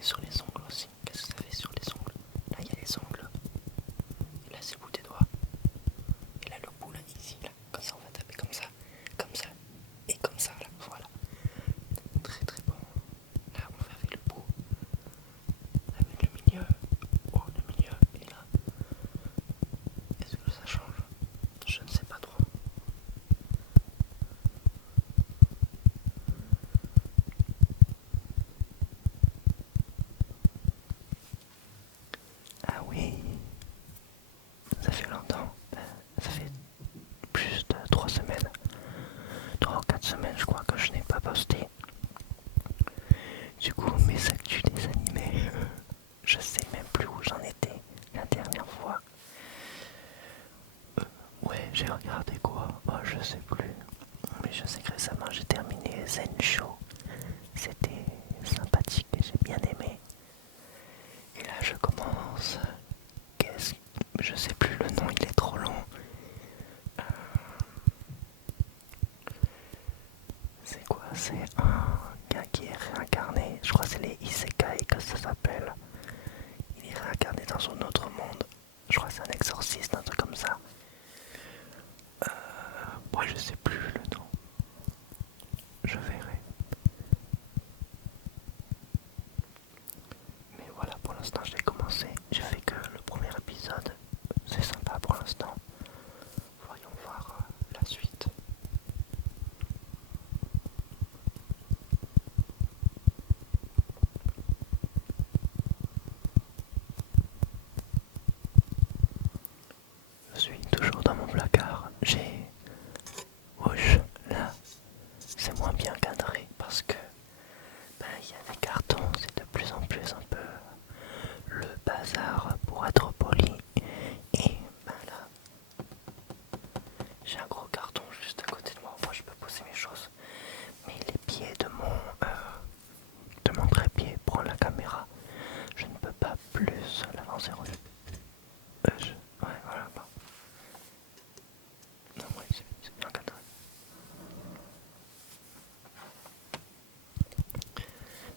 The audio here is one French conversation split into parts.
Et sur les ongles aussi. Qu'est-ce que ça fait sur les ongles? Là, il y a les ongles. Et là, c'est le bout des doigts. Et là, le bout, là, ici, là. Comme ça, on va taper comme ça. Comme ça. Et comme ça, là. Voilà. Très très bon. Là, on fait avec le bout. Avec le milieu. Oh, le milieu. Et là. Est-ce que ça change? Je ne sais pas trop. Ah oui. Ça fait longtemps. Ça fait plus de 3 semaines. 3 ou 4 semaines, je crois, que je n'ai pas posté. Du coup, mes actus des animés, je sais même plus où j'en étais la dernière fois. Ouais, j'ai regardé quoi? Oh, je sais plus. Mais je sais que récemment j'ai terminé Zen Show. C'était sympathique et j'ai bien aimé. Et là, je commence. Qu'est-ce Je sais plus le nom, il est trop long. C'est quoi? C'est un gars qui est réincarné. Je crois que c'est les Isekai que ça s'appelle. Il est réincarné dans un autre monde. Je crois que c'est un exorciste, un truc comme ça. Moi, je sais plus le nom. Je verrai. Mais voilà, pour l'instant, je l'ai commencé. J'ai fait que le premier épisode. C'est sympa pour l'instant. Voyons voir la suite. Je suis toujours dans mon placard. J'ai... Ouch, là, c'est moins bien cadré parce que il y a des cartons, c'est de plus en plus un peu le bazar pour être poli. Et là, j'ai un gros carton juste à côté de moi. Moi, je peux poser mes choses. Mais les pieds de mon trépied prend la caméra. Je ne peux pas plus l'avancer. Ouais, voilà. Bon. Non, ouais, c'est bien cadré.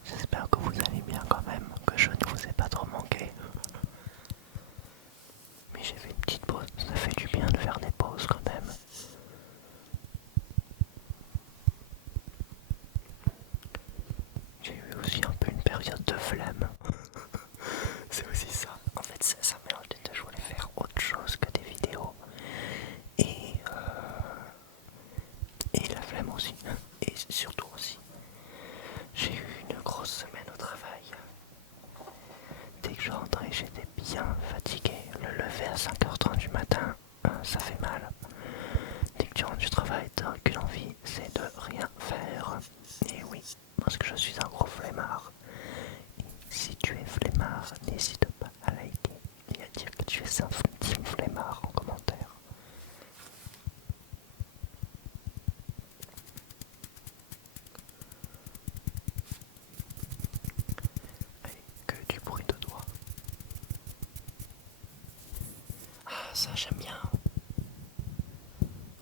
J'espère que vous allez bien quand même, que je ne vous ai pas trop manqué. Mais j'ai fait une petite pause, ça fait du bien de faire des pauses quand même. J'ai eu aussi un peu une période de flemme. C'est aussi ça. En fait, ça mélange les deux. Je voulais faire autre chose que des vidéos. Et, et la flemme aussi. Et surtout aussi, j'ai eu une grosse semaine au travail. Dès que je rentrais, j'étais bien fatigué. Le lever à 5h30 du matin, ça fait mal. Dès que tu rentres du travail, t'as qu'une envie, c'est de rien faire. Et oui, parce que je suis un gros flemmard. Et si tu es flemmard, n'hésite pas à liker et à dire que tu es un team flemmard en commentaire. Allez, que du bruit de doigts. Ah, ça j'aime bien.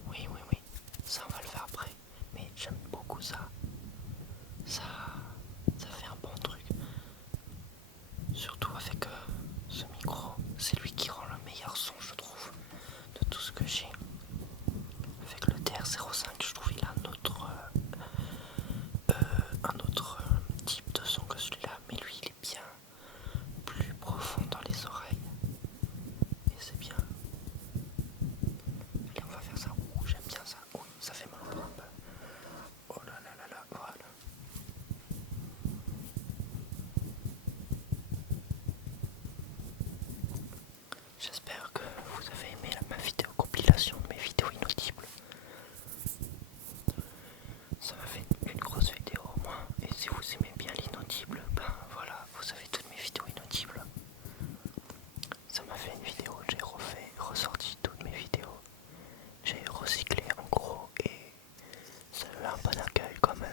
Oui, oui, oui. Ça on va le faire après. Mais j'aime beaucoup ça. Ça, ça fait un bon truc. Surtout avec ce micro. C'est lui qui rend le meilleur son, je trouve, de tout ce que j'ai. Avec le TR-05, je trouve il a un autre type de son que celui-là. Mais lui, il est bien plus profond dans les oreilles. Et c'est bien. Allez, on va faire ça. Ouh, j'aime bien ça. Ouh, ça fait mal au bras un peu. Oh là là là là, voilà. J'espère que vous avez aimé ma vidéo compilation de mes vidéos inaudibles. Ça m'a fait une grosse vidéo au moins. Et si vous aimez bien l'inaudible, ben voilà, vous avez toutes mes vidéos inaudibles. Ça m'a fait une vidéo où j'ai ressorti toutes mes vidéos. J'ai recyclé en gros et ça a eu un bon accueil quand même.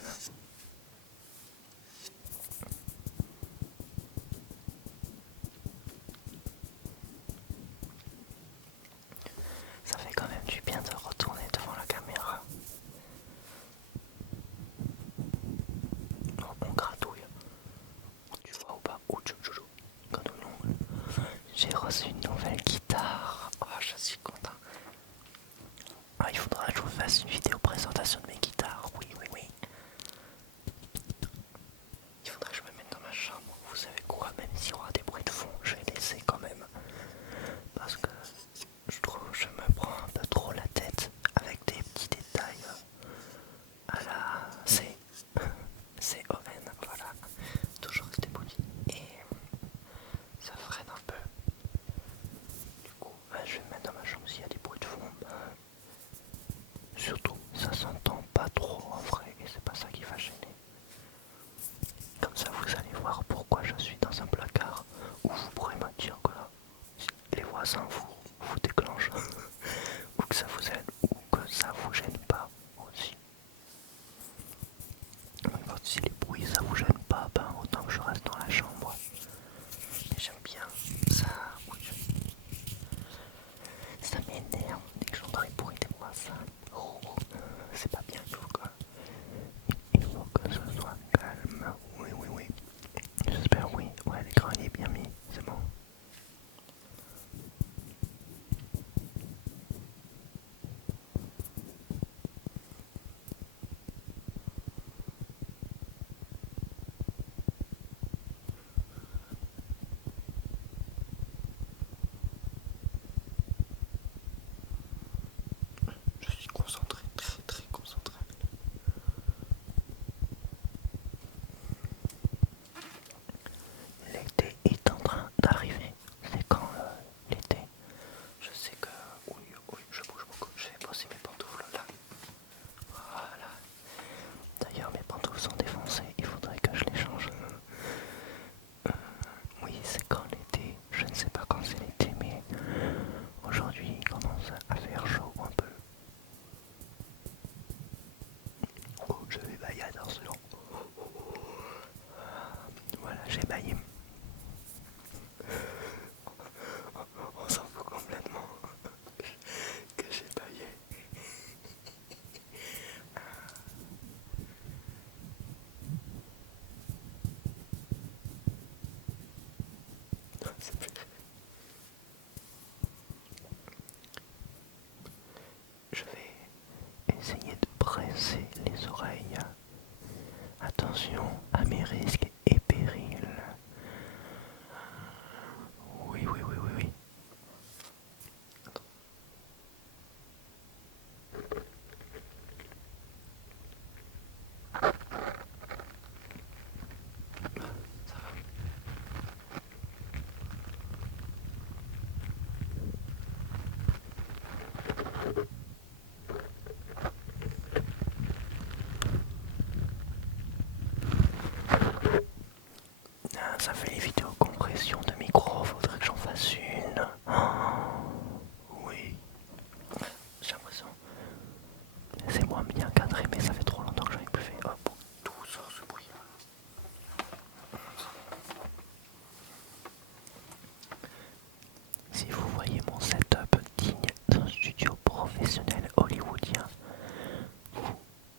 s'entend pas trop en vrai et c'est pas ça qui va gêner. Comme ça vous allez voir pourquoi je suis dans un placard où vous pourrez me dire que les voisins vous déclenchent ou que ça vous aide ou que ça vous gêne pas aussi. Si les bruits ça vous gêne pas, ben autant que je reste dans la chambre. Mais j'aime bien ça. Oui. Ça m'énerve dès que j'entends les bruits des voisins. Oh, c'est pas bien, il faut que ce soit calme. Oui, oui, oui. J'espère, oui. Ouais, l'écran il est bien mis, c'est bon. Je suis concentré, très très concentré. L'été est en train d'arriver. C'est quand l'été? Je sais que... Oui, oui, je bouge beaucoup. Je vais poser mes pantoufles là. Voilà. D'ailleurs, mes pantoufles sont défoncées. Il faudrait que je les change. Oui, c'est quand l'été. Je ne sais pas quand c'est l'été, mais aujourd'hui, il commence à faire chaud un peu. Oh, je vais bailler, attention. Voilà, j'ai baillé. On s'en fout complètement que j'ai baillé. C'est plus... Je vais essayer de presser les oreilles. Attention à mes risques et périls. Oui, oui, oui, oui, oui. Attends. Ça va. Ça fait les vidéos compression de micro, faudrait que j'en fasse une. Oh, oui. J'ai l'impression. C'est moi bien cadré, mais ça fait trop longtemps que j'en ai plus fait. Hop, tout sort ce bruit. Si vous voyez mon setup digne d'un studio professionnel hollywoodien,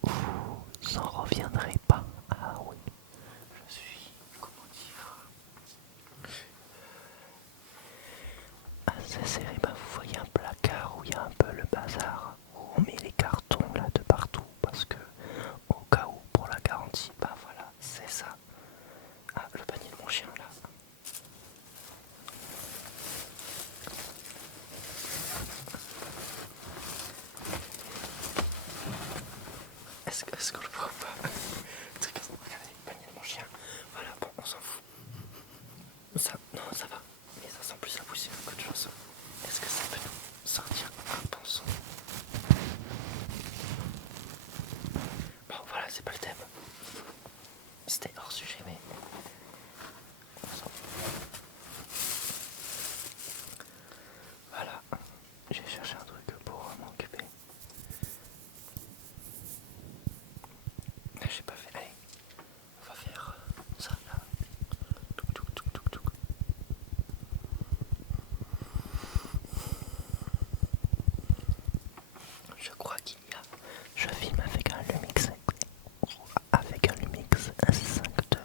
vous en reviendrez pas. Ah oui, je suis, comment dire, assez serré. Bah, vous voyez un placard où il y a un peu le bazar, où on met les cartons là de partout, parce que au cas où, pour la garantie, bah voilà, c'est ça. Ah, le panier de mon chien là. Est-ce qu'on le voit ou pas? Regardez, le panier de mon chien. Voilà, bon, on s'en fout. Ça, non, ça va. Mais ça sent plus la poussière qu'autre chose. Est-ce que ça peut nous sortir un bon son? Bon, voilà, c'est pas le thème. C'était hors sujet, mais on s'en fout. Voilà, j'ai cherché un truc pour m'occuper. Mais j'ai pas fait. Allez, on va faire ça là. Touc, touc, touc, touc, touc. Je crois qu'il y a. Je filme avec un Lumix 5.2.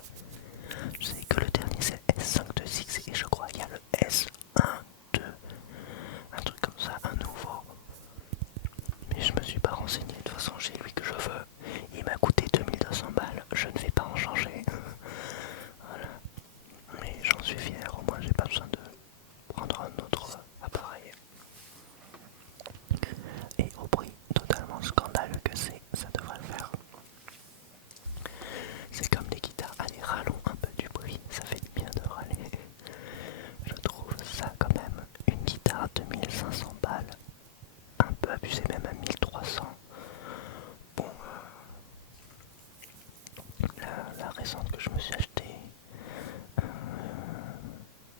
je me suis acheté,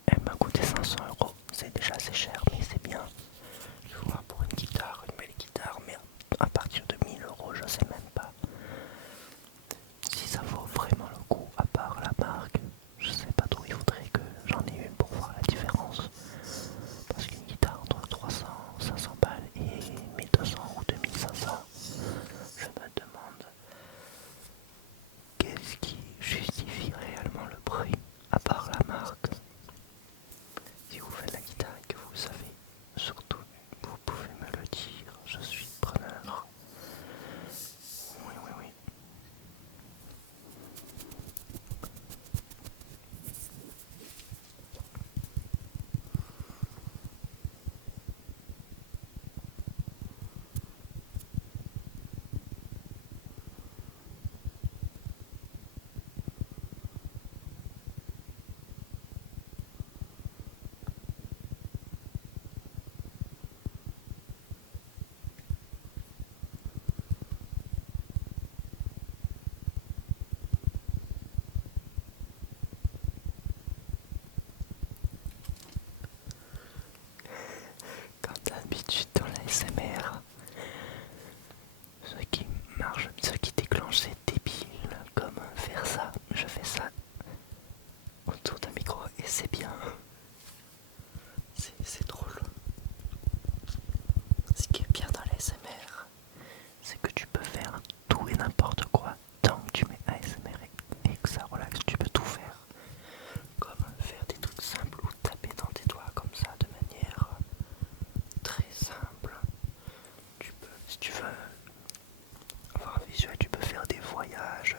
elle m'a coûté 500 €. C'est déjà assez cher, mais c'est bien. Je vois pour une guitare, une belle guitare, mais à partir de 1000 €, je sais même pas si ça vaut vraiment le coup, à part la marque. Je sais pas trop, il faudrait que j'en ai une pour voir la différence. Parce qu'une guitare entre 300, 500 balles et 1200 ou 2500, je me demande qu'est-ce qui justifie réellement le prix, à part la marque. Si vous faites la guitare et que vous savez, surtout, vous pouvez me le dire, je suis preneur. Oui, oui, oui. Comme d'habitude dans la SMR, ce qui déclenche c'est débile, comme faire ça. Je fais ça autour d'un micro et c'est bien. C'est drôle. Ce qui est bien dans la SMR, c'est que tu peux faire tout et n'importe quoi. Tant que tu mets ASMR et que ça relaxe, tu peux tout faire. Comme faire des trucs simples ou taper dans tes doigts comme ça de manière très simple. Tu peux, si tu veux avoir un visuel, tu peux faire des voyages,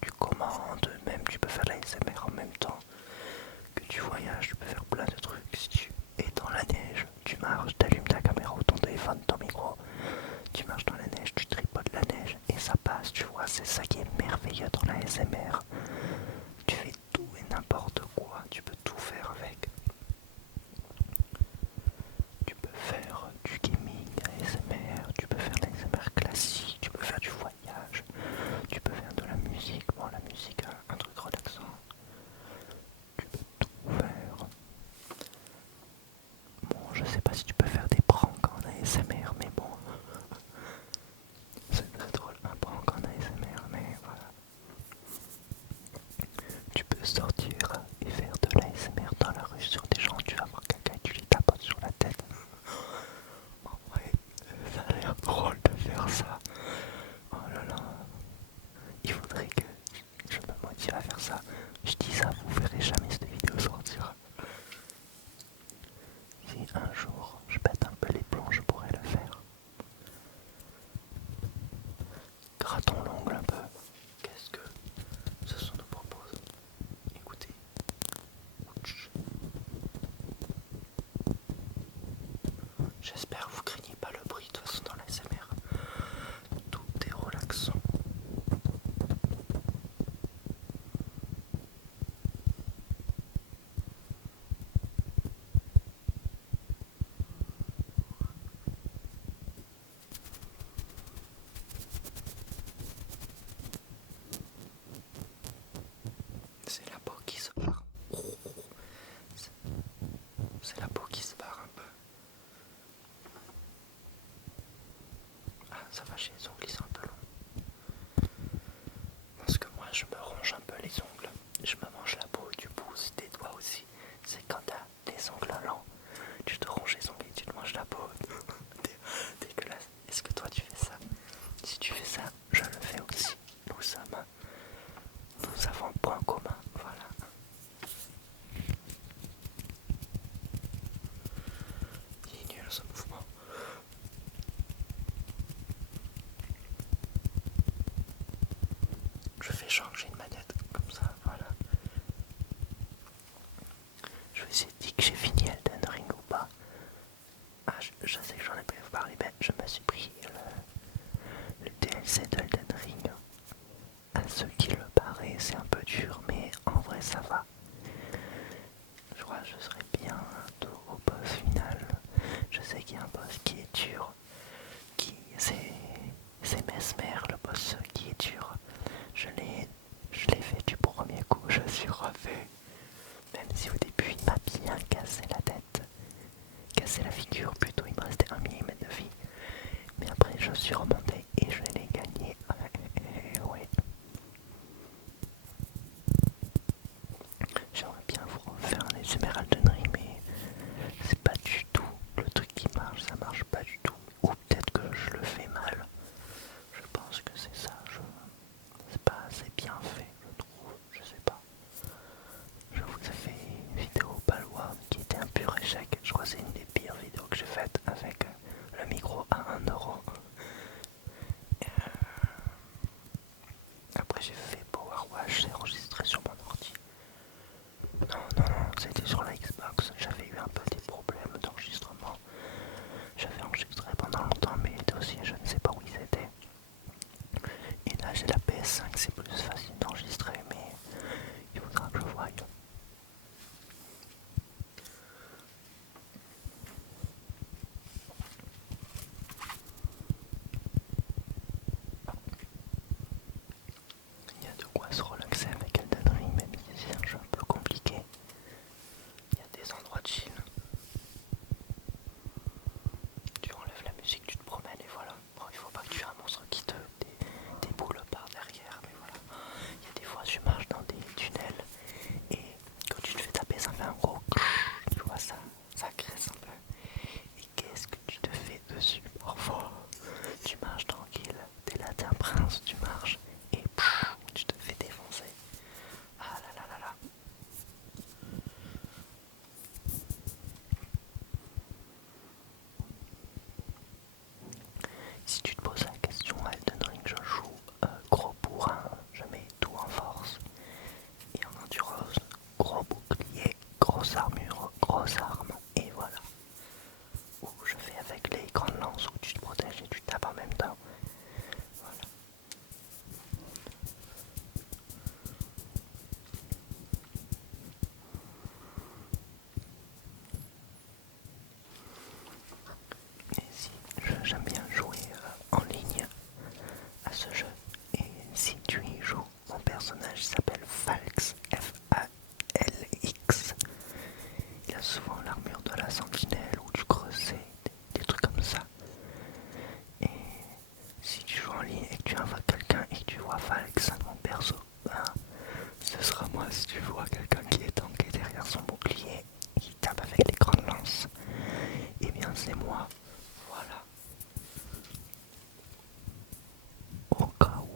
tu commandes, même tu peux faire la ASMR en même temps que tu voyages, tu peux faire plein de trucs. Si tu es dans la neige, tu marches, tu allumes ta caméra ou ton téléphone, ton micro, tu marches dans la neige, tu tripotes la neige et ça passe, tu vois, c'est ça qui est merveilleux dans la ASMR. Tu fais tout et n'importe quoi, tu peux tout faire avec. Tu peux faire du gaming ASMR, tu peux faire de l'ASMR classique, tu peux faire du voyage, tu peux faire de la musique, bon la musique un truc relaxant, tu peux tout faire. Bon je sais pas si tu peux faire des pranks en ASMR mais bon, c'est très drôle un prank en ASMR mais voilà. Tu peux sortir et faire de l'ASMR dans la rue sur des gens, tu vas voir quelqu'un et tu lui tapotes sur la tête. En vrai, ça a l'air drôle de faire ça. Oh là là, il faudrait que je me motive à faire ça. Je dis ça, vous verrez jamais cette vidéo sortir. Si un jour je pète un peu les plombs, je pourrais le faire. Grattons l'ongle un peu. Qu'est-ce que ce son nous propose? Écoutez. J'espère que vous craignez pas le bruit de toute façon dans la SMR. Tout est relaxant. C'est la peau qui se barre. C'est la peau qui se barre un peu. Ah, ça va chez les ongles, ils sont un peu longs. Parce que moi, je me ronge un peu les ongles. Je me mange la peau du pouce, des doigts aussi. C'est quand t'as les ongles longs, tu te ronges les ongles et tu te manges la peau. Dégueulasse. Est-ce que toi, tu fais ça? Si tu fais ça, je le fais aussi. Nous avons un point commun. Voilà. Il est nul ce mouvement. Je fais changer une manette comme ça, voilà. Je vais essayer de dire que j'ai fini Elden Ring ou pas. Ah, je sais que j'en ai pas parlé, mais je me suis pris le DLC de Elden Ring. À ce qui le paraît, c'est un peu dur, mais en vrai ça va. Je crois que je serai bientôt au boss final. Je sais qu'il y a un boss qui est dur, c'est Mesmer, le boss qui est dur. Je l'ai fait du pour refait. Même si au début il m'a bien cassé la tête, cassé la figure plutôt, il me restait 1 millimètre de vie. Mais après je suis remonté et je l'ai gagné. Ouais. J'aimerais bien vous refaire un ASMR Elden Ring, mais c'est pas du tout le truc qui marche, ça marche pas du tout. Ou peut-être que je le fais mal. Je pense que c'est ça, c'est pas assez bien fait, je trouve, je sais pas. Je vous ai fait une vidéo Palois qui était un pur échec. Je crois que c'est une des pires vidéos que j'ai faites avec le micro à 1€. Après j'ai fait Power Wash, c'est enregistré sur mon ordi. Non, c'était sur la Xbox. J'avais eu un peu des problèmes d'enregistrement. J'avais enregistré pendant longtemps mes dossiers, je ne sais pas où ils étaient. Et là j'ai la PS5, c'est plus facile d'enregistrer, mais il faudra que je voie. Il y a de quoi se relaxer avec Elden Ring, même si c'est un jeu un peu compliqué. Il y a des endroits de chill. Tu enlèves la musique, tu te promènes et voilà. Bon, il faut pas que tu aies un monstre qui te déboule par derrière, mais voilà. Il y a des fois tu marches dans des tunnels et quand tu te fais taper, ça fait un gros tu vois ça graisse un peu. Et qu'est-ce que tu te fais dessus parfois? Tu marches tranquille, t'es là, t'es un prince, tu marches et tu te fais défoncer. Ah là là là là. Si tu te poses la question à Elden Ring, je joue gros bourrin, je mets tout en force. Et en endurance, gros bouclier, grosse armure, grosse arme, et voilà. Ou je fais avec les grandes lances où tu te protèges et tu tapes en même temps. Voilà. Et si j'aime bien jouer en ligne à ce jeu, et si tu y joues, mon personnage s'appelle Falx, Falx. Il a souvent l'armure de la sentinelle ou du creuset, des trucs comme ça. Et si tu joues en ligne et que tu invoques quelqu'un et que tu vois Falx, mon perso, ben, ce sera moi. Si tu vois quelqu'un qui est tanké derrière son bouclier et qui tape avec les grandes lances, et bien c'est moi. Voilà. Au cas où.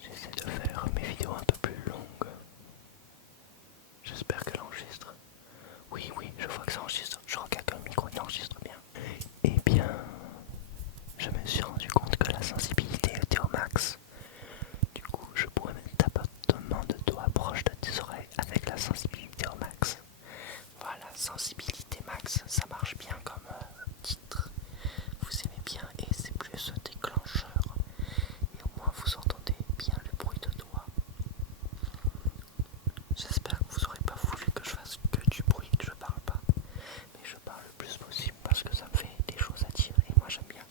J'essaie de faire mes vidéos un peu plus longues. J'espère qu'elle enregistre. Oui, je vois que ça enregistre. Je regarde que le micro il enregistre bien. Eh bien, je me suis rendu compte que la sensibilité était au max. Du coup, je pourrais mettre tapotement de doigts proche de tes oreilles avec la sensibilité au max. Voilà, sensibilité max, ça marche bien comme titre. Vous aimez bien et c'est plus déclencheur. Et au moins vous entendez bien le bruit de doigts. J'espère que vous n'aurez pas voulu que je fasse que du bruit, que je parle pas. Mais je parle le plus possible parce que ça me fait des choses à dire et moi j'aime bien.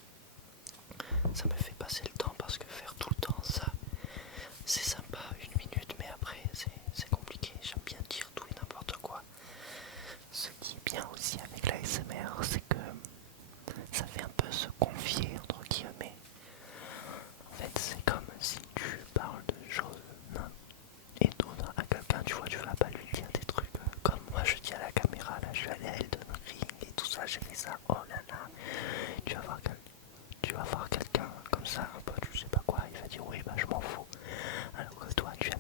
Ça me fait passer le temps parce que faire tout le temps ça, c'est sympa 1 minute, mais après c'est compliqué. J'aime bien dire tout et n'importe quoi. Ce qui est bien aussi avec la l'ASMR, c'est que ça fait un peu se confier entre guillemets. En fait, c'est comme si tu parles de choses et d'autres à quelqu'un, tu vois, tu vas pas lui dire des trucs comme moi je dis à la caméra, là je suis allé à Elden Ring et tout ça, j'ai fait ça, oh là là, tu vas voir, tu vas voir quelqu'un comme ça, un pote, je sais pas quoi, il va dire oui bah je m'en fous. Alors que toi tu as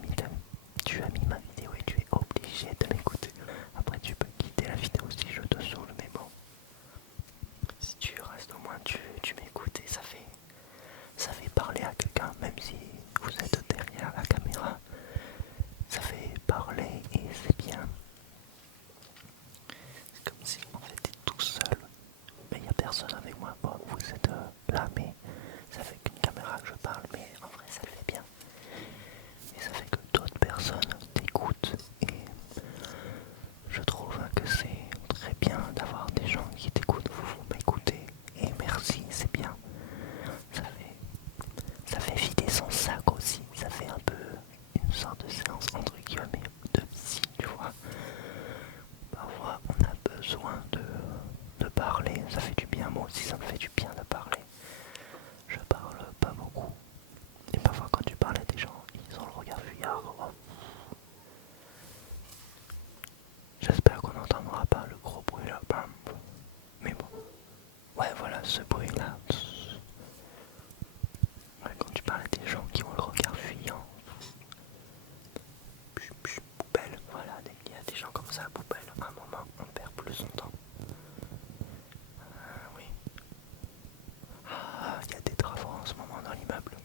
mis ma vidéo et tu es obligé de m'écouter. Après tu peux quitter la vidéo si je te saoule, mais bon. Si tu restes au moins tu m'écoutes et ça fait parler à quelqu'un, même si vous êtes derrière la caméra. Ça fait parler et c'est bien. C'est comme si en fait t'es tout seul, mais il n'y a personne avec moi. Bon, vous êtes là, mais ça fait qu'une caméra que je parle, mais en vrai ça le fait bien. gens qui ont le regard fuyant. Poubelle, voilà, il y a des gens comme ça, poubelle. À un moment, on perd plus son temps. Oui. Ah, il y a des travaux en ce moment dans l'immeuble.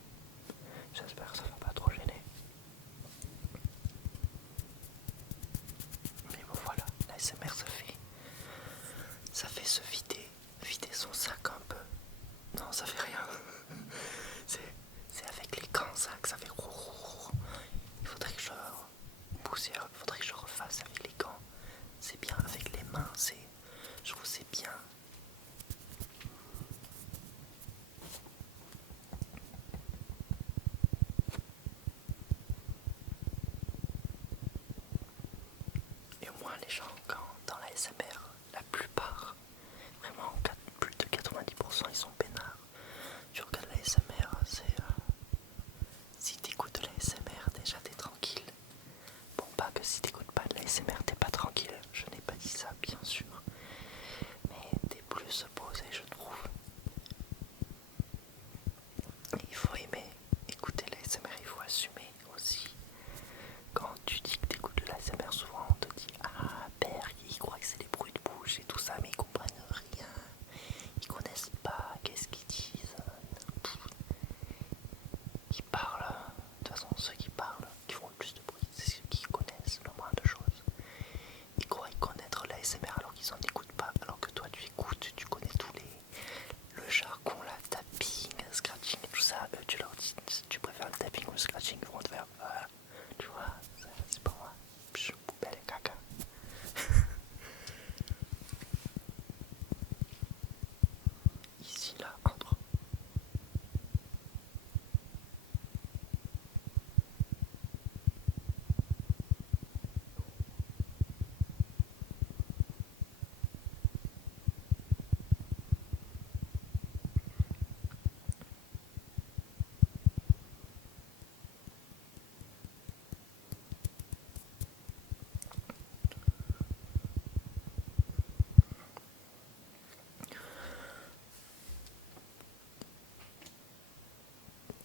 J'espère que ça va pas trop gêner. Mais bon voilà, l'ASMR ça fait se vider son sac un peu. Non, ça fait rien. C'est avec les gants ça que ça fait roux. Il faudrait que je poussière, il faudrait que je refasse avec les gants. C'est bien avec les mains, je trouve c'est bien. Et au moins les gens dans la SMR, la plupart, vraiment plus de 90% ils sont peinards. Tu regardes la SMR, si t'écoutes la SMR déjà t'es tranquille. Bon, pas que si t'écoutes pas de la SMR t'es pas tranquille, je n'ai pas dit ça bien sûr. Mais t'es plus posé je trouve. Et il faut aimer écouter la SMR, il faut assumer aussi. Quand tu dis que t'écoutes de la SMR souvent on te dit ah père, ils croient que c'est des bruits de bouche et tout ça mais ils comprennent rien. Ils connaissent pas, qu'est-ce qu'ils disent. Ils parlent, de toute façon ceux qui parlent, qui font le plus de bruit, c'est ceux qui connaissent le moins de choses. Ils croient connaître la SMR alors qu'ils en écoutent pas, alors que toi tu écoutes, tu connais le jargon, la tapping, scratching et tout ça. Eux tu leur dis tu préfères le tapping ou le scratching, ils vont te faire tu vois, c'est pas moi, je poubelle et caca. Ici là, entre.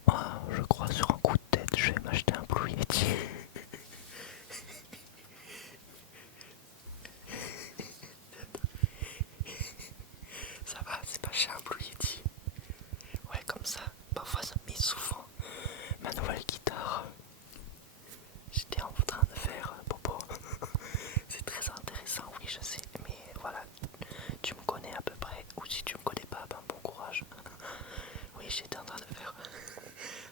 Oh, je crois sur un coup de tête, je vais m'acheter un Blue Yeti. Ça va, c'est pas cher un Blue Yeti. Ouais, comme ça, parfois ça me met souvent ma nouvelle guitare. J'étais en train de faire popo. C'est très intéressant, oui, je sais, mais voilà, tu me connais à peu près, ou si tu me connais pas, ben bon courage. Oui, j'étais en train de faire.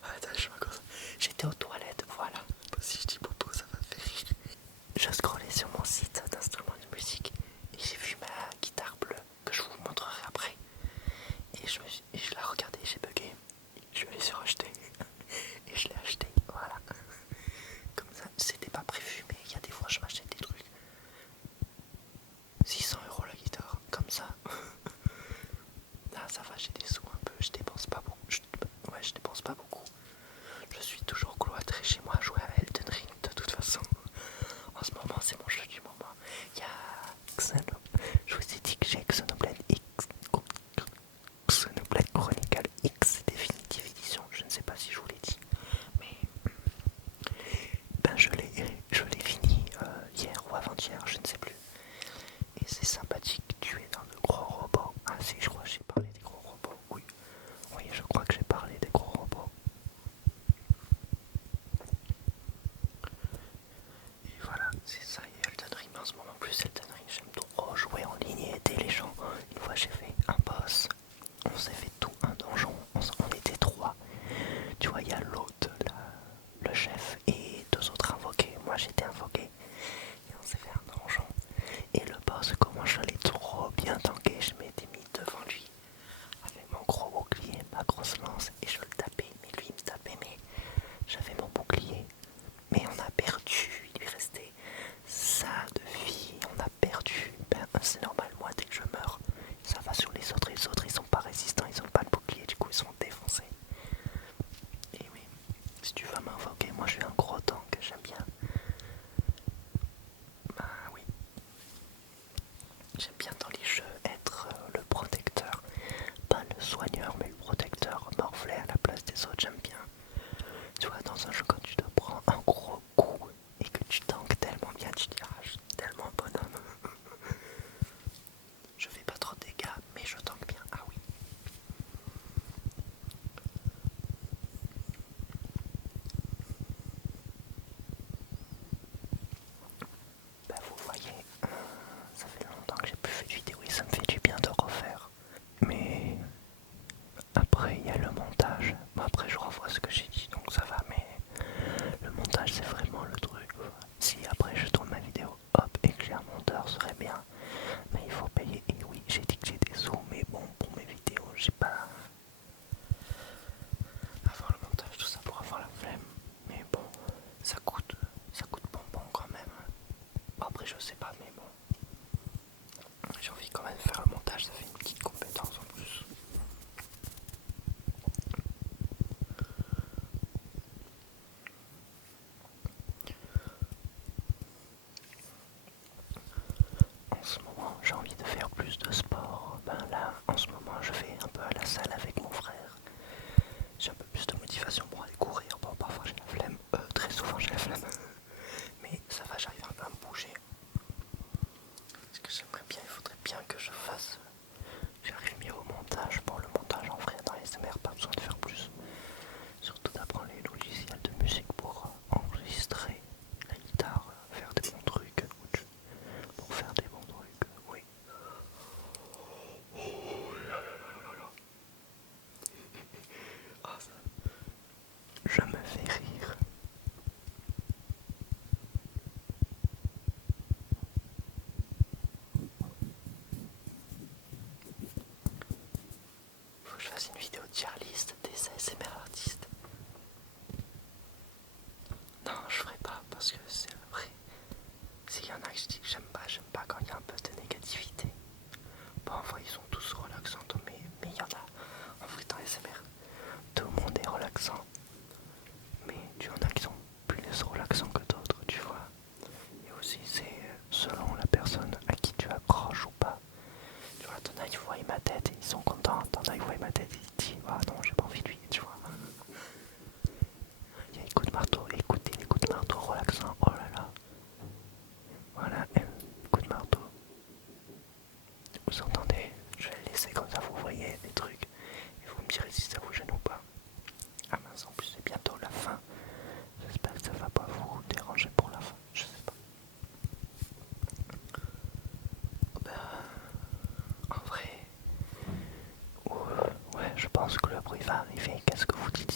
Attends, je m'accorde. J'étais aux toilettes, voilà. Si je dis popo, ça va me faire rire. Je scrollais sur mon site d'instruments de musique et j'ai vu ma guitare bleue que je vous montrerai après. Et je la regardais, j'ai bugué. Je suis allé sur acheter et je l'ai acheté, voilà. Comme ça, c'était pas prévu, mais il y a des fois je m'achète des trucs. 600 € la guitare, comme ça. Là, ça va, j'ai des sous un peu, je dépense pas beaucoup. Ouais, je dépense pas beaucoup. Je suis toujours cloîtré chez moi à jouer à Elden Ring de toute façon. En ce moment, c'est mon jeu du moment. Il y a je vous ai dit que j'ai Xenoblade Chronicle X Definitive Edition. Je ne sais pas si je vous l'ai dit, mais ben je l'ai fini hier ou avant-hier, je ne sais plus. Et c'est sympathique, tu es dans de gros robots. Ah si, je crois que j'ai parlé des gros robots. Oui, oui, je crois que j'ai parlé des gros robots. Et voilà, c'est ça, il y a Elden Ring en ce moment. Plus Elden Ring, j'aime trop jouer en ligne et aider les gens. Une fois j'ai fait un boss, on s'est fait tout un donjon, on était trois. Tu vois, il y a l'hôte, le chef et deux autres invoqués. Moi j'étais invoqué et on s'est fait un donjon. Et le boss, comment je l'ai trop bien tanké, je m'étais mis devant lui avec mon gros bouclier, ma grosse lance et je le tapais. Mais lui il me tapait, mais j'avais mon bouclier. Mais on a perdu, il lui restait ça de vie, on a perdu. Ben c'est normal, moi dès que je meurs, ça va sur les autres. Et les autres ils sont pas résistants, ils ont pas de bouclier, du coup ils sont défoncés. Et oui, si tu veux m'invoquer, moi je suis un gros tank, j'aime bien. Bah oui. J'aime bien dans les jeux être le protecteur. Pas le soigneur, mais le protecteur morflé à la place des autres, j'aime bien. je sais pas, mais bon. J'ai envie quand même de faire le montage, ça fait une petite compétence en plus. En ce moment, j'ai envie de faire plus de sport. Ben là, en ce moment, je vais un peu à la salle avec mon frère. J'ai un peu plus de motivation pour aller courir. Bon, parfois j'ai la flemme. Très souvent j'ai la flemme. Mais ça va, j'arrive un peu à me bouger. Ce que j'aimerais bien, il faudrait bien que je fasse. J'arrive mieux au montage. Bon, le montage en vrai dans les SMR, pas besoin de faire plus. Surtout d'apprendre les logiciels de musique pour enregistrer la guitare, faire des bons trucs. Pour faire des bons trucs, oui. Ah, ça. Je me fais rire. Faut que je fasse une vidéo de tier list des ASMR artistes. Non, je ferai pas parce que c'est vrai. S'il y en a que je dis que j'aime pas quand il y a un peu de négativité. Bon, en vrai, ils sont tous relaxants, mais il y en a. En vrai, dans ASMR, tout le monde est relaxant. Mais tu en as qui sont plus relaxants que d'autres, tu vois. Et aussi, c'est selon la personne à qui tu accroches ou pas. Tu vois, t'en as, ils voient ma tête et ils sont contents. T'en as, ils voient ma tête et ils disent, ah non, j'ai pas envie de lui, tu vois. Il y a les coups de marteau, écoutez les coups de marteau relaxants, oh là là. Voilà, coup de marteau. Vous entendez? Je vais le laisser comme ça, vous voyez des trucs. Et vous me direz si ça vous gêne ou pas. Ah mince, en plus c'est bientôt la fin. J'espère que ça va pas vous déranger pour la fin. Je sais pas. Ben, en vrai, ouais, je pense que le bruit va arriver. Qu'est-ce que vous dites?